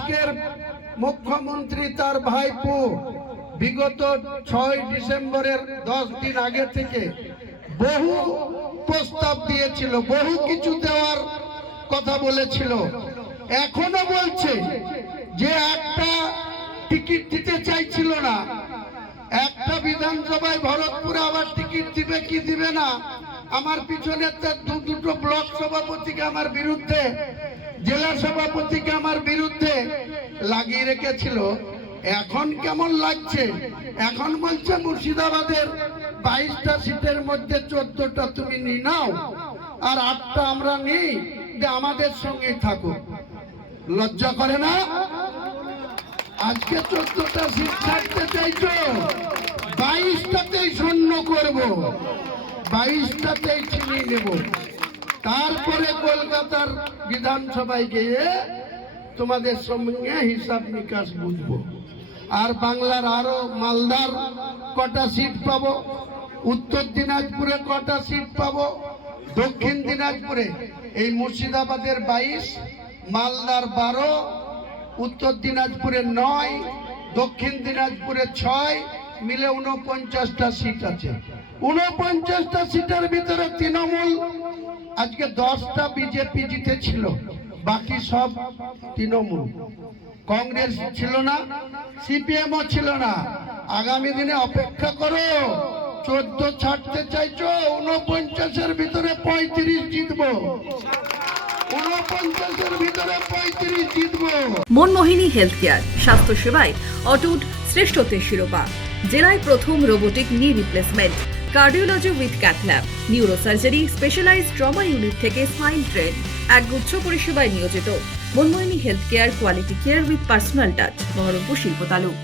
আজকের মুখ্যমন্ত্রী তার ভাইপো বিগত 6 ডিসেম্বরের 10 দিন আগে থেকে বহু প্রস্তাব দিয়েছিল, বহু কিছু দেওয়ার কথা বলেছিল। এখনো বলছে যে একটা টিকিট দিতে চাইছিল না, একটা বিধানসভায় ভরতপুরে আবার টিকিট দিবে কি দিবে না। আমার পিছনে দুটো ব্লক সভাপতিকে আমার বিরুদ্ধে, জেলা সভাপতিকে আমার বিরুদ্ধে লাগিয়ে রেখেছিল। এখন কেমন লাগছে? এখন বলছে মুর্শিদাবাদের 22টা সিটের মধ্যে 14টা তুমি নিয়ে নাও আর 8টা আমরা নিই, যে আমাদের সঙ্গে থাকো। লজ্জা করে না? আজকে 14টা সিট ছাড়তে চাইছো, 22টাতেই শূন্য করব, 22টাতেই ছিনিয়ে নেব। তারপরে কলকাতার বিধানসভায় গিয়ে তোমাদের সঙ্গে হিসাব নিকাশ বুঝবো। আর বাংলার আরো মালদার কটা সিট পাবো, উত্তর দিনাজপুরে কটা সিট পাবো, দক্ষিণ দিনাজপুরে এই মুর্শিদাবাদের 22, মালদার 12, উত্তর দিনাজপুরে 9, দক্ষিণ দিনাজপুরে 6, মিলে 49টা সিট আছে। 49টা সিটের ভিতরে তৃণমূল আজকে 10টা বিজেপি জিতেছিল, বাকি সব তৃণমূল। কংগ্রেস ছিল না, সিপিএমও ছিল না। আগামী দিনে অপেক্ষা করো, 14 ছাড়তে চাইছো, 49-এর ভিতরে 35 জিতবো, 49-এর ভিতরে 35 জিতবো। মনমোহিনী হেলথ কেয়ার, স্বাস্থ্য সেবায় অটুট শ্রেষ্ঠত্বের শিরোপা। জেলায় প্রথম robotic knee replacement, cardiology with cath lab, neurosurgery, specialised trauma unit থেকে স্পাইন ট্রেন, একগুচ্ছ পরিষেবায় নিয়োজিত। Manmohini health care, quality care with personal touch, Baharampur শিল্প তালুক।